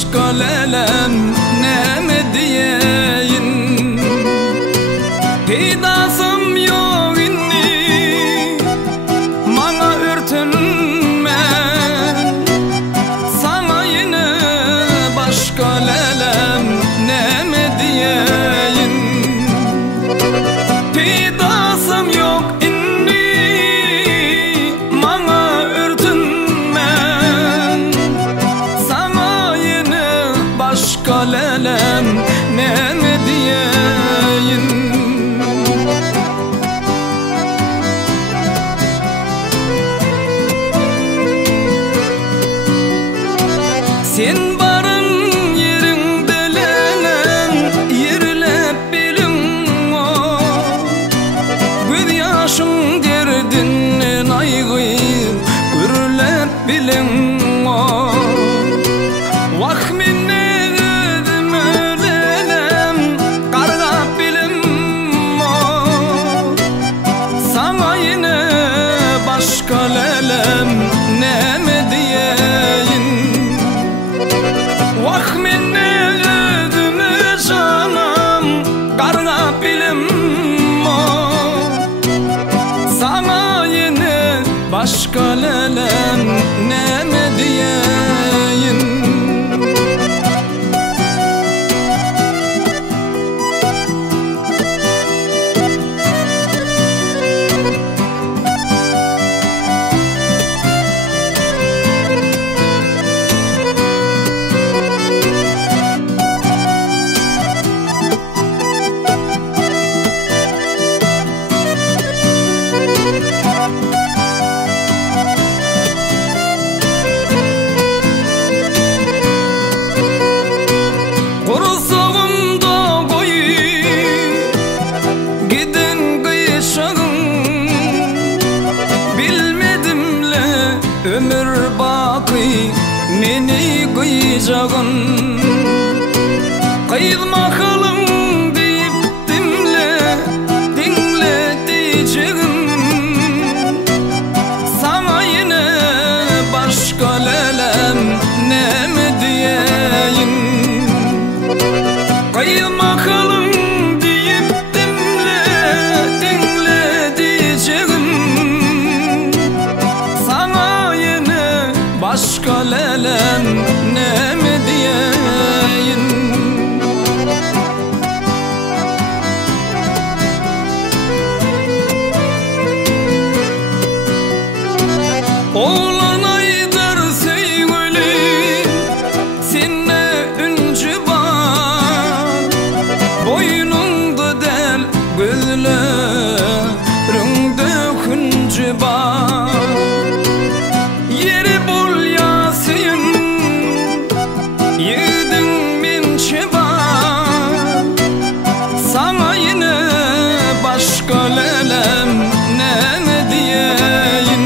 başka lelem ne mi diyeyin. Hidasım yok inni bana örtünme, sana yine başka lelem ne mi diyeyin. Hidasım yok inni bana örtünme, sana yine başka lelem ne mi diyeyin. Sen barın yerinde lelem yerlep bilin o, göz yaşın derdinin aygıyım gürlep bilin o. Vah minne ödüm lelem kargap bilin o, sana yine başka lelem ne mi diyeyin. Vah minne ödümü canım kargap bilim o, sana yine başka lelem ne mi diyeyin. Ömür baki meni kıyacağın, kıyılma kılım deyip dinle diyeceğim. Sana yine başka lelem ne mi diyeyin. Kıyılma kılım deyip dinle diyeceğim. Başka lelem ne mi diyeyin. Oğlan aydar sevgili seninle üncü var, boynunda del gözlerinde küncü var. Yeri bul Yasin yedin minçi var, sana yine başka lelem ne mi diyeyin.